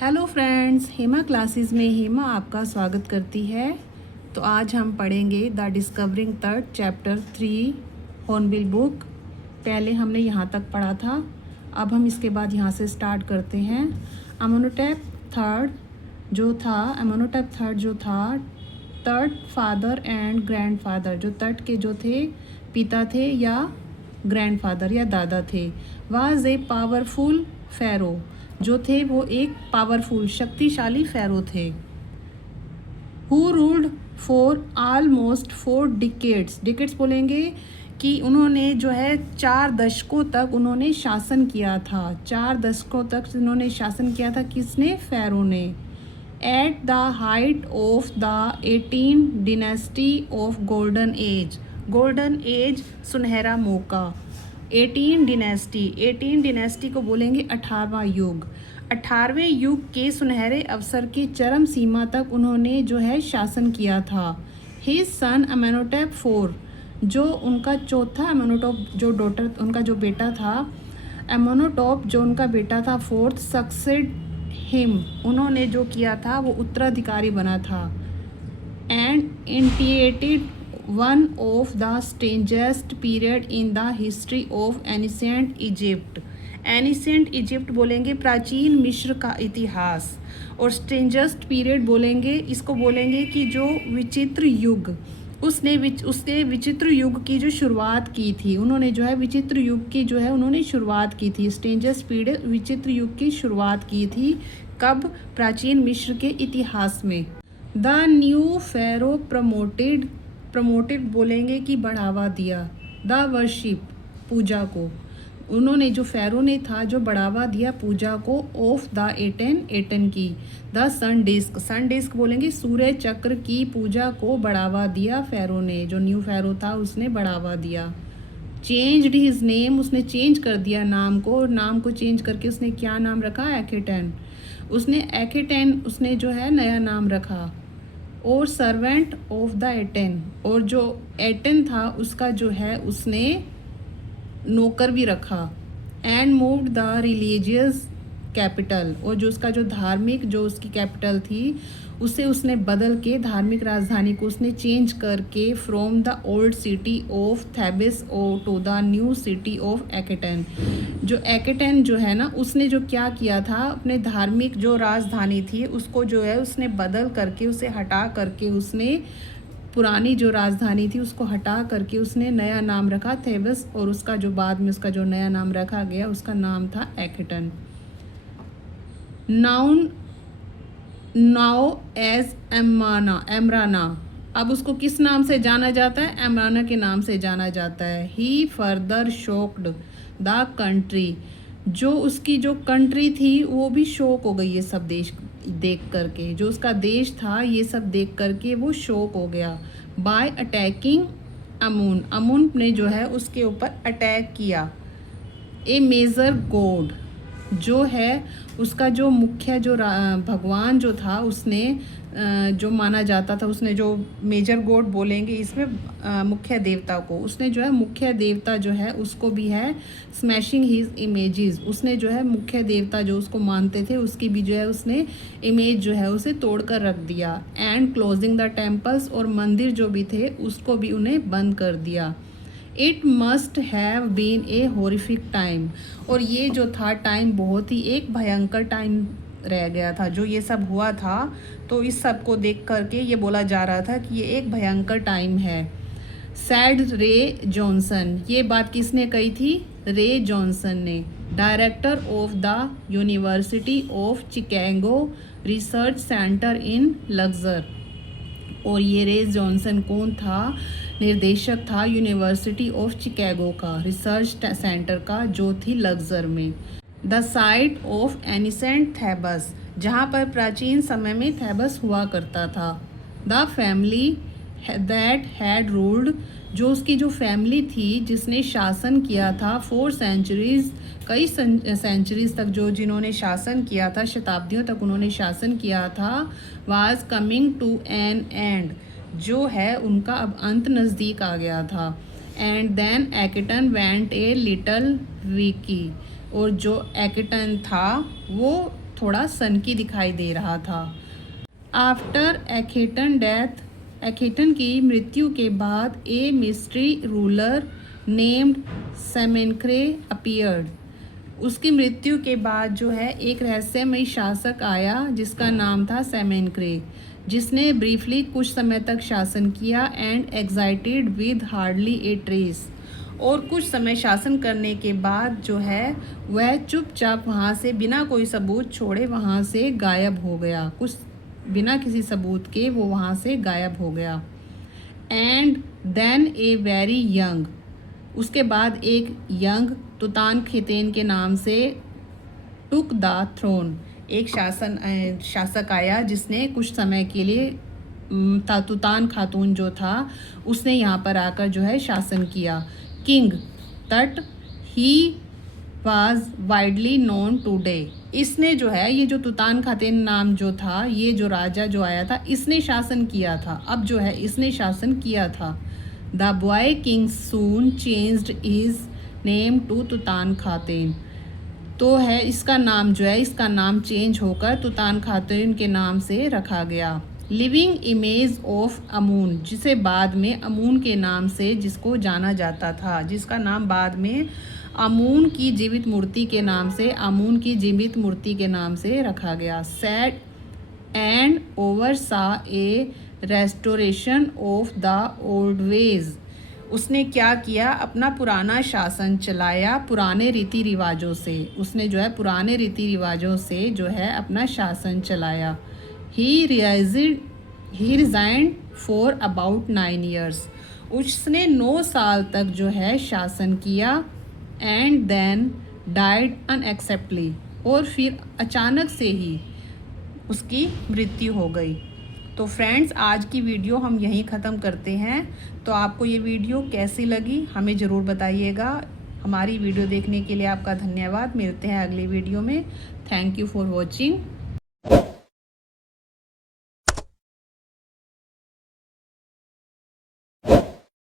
Hello friends, Hema classes में हेमा आपका स्वागत करती है। तो आज हम पढ़ेंगे the discovering third chapter 3 hornbill book. पहले हमने यहाँ तक पढ़ा था, अब हम इसके बाद यहाँ से स्टार्ट करते हैं। अमोनोटेप थर्ड जो था थर्ड फादर एंड ग्रैंडफादर, जो तट के जो थे पिता थे या ग्रैंडफादर या दादा थे। वाज ए पावरफुल फेरो, जो थे वो एक पावरफुल शक्तिशाली फेरो थे। Who ruled for almost 4 decades बोलेंगे कि उन्होंने जो है 4 दशकों तक उन्होंने शासन किया था। 4 दशकों तक उन्होंने शासन किया था। किसने? फेरो ने। At the height of the 18 dynasty of golden age सुनहरा मौका। 18 डिनेस्टी को बोलेंगे 18वां युग। 18वें युग के सुनहरे अवसर की चरम सीमा तक उन्होंने जो है शासन किया था। हिज सन अमेनोटेप 4, जो उनका चौथा अमेनोटॉप जो डॉटर उनका जो बेटा था, अमेनोटॉप जो उनका बेटा था फोर्थ, सक्सेड हिम, उन्होंने जो किया था वो उत्तराधिकारी बना था। And initiated one of the strangest period in the history of ancient Egypt बोलेंगे प्राचीन मिस्र का इतिहास। और स्ट्रेंजेस्ट पीरियड बोलेंगे, इसको बोलेंगे कि जो विचित्र युग, उसने विचित्र युग की जो शुरुआत की थी। उन्होंने जो है विचित्र युग की जो है उन्होंने शुरुआत की थी। स्ट्रेंजेस्ट पीरियड विचित्र युग की शुरुआत की थी। कब? प्राचीन मिस्र के इतिहास में। द न्यू फेरो प्रमोटेड बोलेंगे कि बढ़ावा दिया। द वर्शिप, पूजा को। उन्होंने जो फेरो ने था जो बढ़ावा दिया पूजा को ऑफ द एटन की। द सन डिस्क बोलेंगे सूर्य चक्र की पूजा को बढ़ावा दिया फेरो ने। जो न्यू फेरो था उसने बढ़ावा दिया। चेंज्ड हिज नेम, उसने चेंज कर दिया नाम को। नाम को चेंज करके उसने क्या नाम रखा? एकेटेन। उसने जो है नया नाम रखा। और सर्वेंट ऑफ द एटन, और जो एटन था उसका जो है उसने नौकर भी रखा। And moved the religious capital, और जो उसका जो धार्मिक जो उसकी कैपिटल थी उसे उसने बदल के धार्मिक राजधानी को उसने चेंज करके from the old city of Thebes to the new city of Akhetaten. जो एकेटन जो है ना, उसने जो क्या किया था, अपने धार्मिक जो राजधानी थी उसको जो है उसने बदल करके उसे हटा करके उसने पुरानी जो राजधानी थी उसको हटा करके उसने नया नाम रखा थेबस। और उसका जो बाद में उसका जो नया नाम रखा गया उसका नाम था एकेटन। नाउ एज एमराना, अब उसको किस नाम से जाना जाता है? एमराना के नाम से जाना जाता है। ही फर्दर शोक्ड द कंट्री, जो उसकी जो कंट्री थी वो भी शोक हो गई ये सब देश देख करके। जो उसका देश था ये सब देख करके वो शोक हो गया। बाय अटैकिंग अमून ने जो है उसके ऊपर अटैक किया। ए मेजर गॉड, जो है उसका जो मुख्य जो भगवान जो था उसने जो माना जाता था, उसने जो मेजर गॉड बोलेंगे इसमें मुख्य देवता को, उसने जो है मुख्य देवता जो है उसको भी है स्मैशिंग हिज इमेजेस, उसने जो है मुख्य देवता जो उसको मानते थे उसकी भी जो है उसने इमेज जो है उसे तोड़ कर रख दिया। एंड क्लोजिंग द टेम्पल्स, और मंदिर जो भी थे उसको भी उन्हें बंद कर दिया। It must have been a horrific time, और ये जो था टाइम बहुत ही एक भयंकर टाइम रह गया था। जो ये सब हुआ था तो इस सब को देख करके ये बोला जा रहा था कि ये एक भयंकर टाइम है। सैड रे जॉनसन, ये बात किसने कही थी? रे जॉनसन ने, director of the university of Chicago research center in Luxor. और ये रे जॉनसन कौन था? निर्देशक था यूनिवर्सिटी ऑफ चिकागो का रिसर्च सेंटर का, जो थी लग्जर में। The site of ancient Thebes, जहाँ पर प्राचीन समय में थेबस हुआ करता था। The family that had ruled, जो उसकी जो फैमिली थी जिसने शासन किया था 4 सेंचुरीज, कई सेंचुरीज तक जो जिन्होंने शासन किया था, शताब्दियों तक उन्होंने शासन किया था। Was coming to an end, जो है उनका अब अंत नज़दीक आ गया था। And then Akhetaten went a little weaky, और जो एकेटन था वो थोड़ा सनकी दिखाई दे रहा था। आफ्टर एखेटन डेथ, एखेटन की मृत्यु के बाद a mystery ruler named Smenkhkare appeared. उसकी मृत्यु के बाद जो है एक रहस्यमयी शासक आया जिसका नाम था सेमेनक्रे, जिसने ब्रीफली कुछ समय तक शासन किया and exited with hardly a trace. और कुछ समय शासन करने के बाद जो है वह चुपचाप वहाँ से बिना कोई सबूत छोड़े वहाँ से गायब हो गया। कुछ बिना किसी सबूत के वो वहाँ से गायब हो गया। And then a very young, उसके बाद एक यंग तुतानखेतेन के नाम से टुक द थ्रोन, एक शासक आया जिसने कुछ समय के लिए तुतान खातून जो था उसने यहाँ पर आकर जो है शासन किया। किंग तट he was widely known today, इसने जो है ये जो तुतान खातेन नाम जो था, ये जो राजा जो आया था इसने शासन किया था। अब जो है इसने शासन किया था। The boy king soon changed his name to तुतान खातेन, तो है इसका नाम जो है इसका नाम चेंज होकर तुतान खातेन के नाम से रखा गया। लिविंग इमेज ऑफ अमून, जिसे बाद में अमून के नाम से जिसको जाना जाता था, जिसका नाम बाद में अमून की जीवित मूर्ति के नाम से, अमून की जीवित मूर्ति के नाम से रखा गया। Said and oversaw a restoration of the old ways, उसने क्या किया, अपना पुराना शासन चलाया पुराने रीति रिवाजों से। उसने जो है पुराने रीति रिवाजों से जो है अपना शासन चलाया। ही रिजाइंड फॉर अबाउट 9 years, उसने 9 साल तक जो है शासन किया। एंड देन डाइड अनएक्सेप्टली, और फिर अचानक से ही उसकी मृत्यु हो गई। तो फ्रेंड्स, आज की वीडियो हम यहीं ख़त्म करते हैं। तो आपको ये वीडियो कैसी लगी हमें ज़रूर बताइएगा। हमारी वीडियो देखने के लिए आपका धन्यवाद। मिलते हैं अगली वीडियो में। Thank you for watching.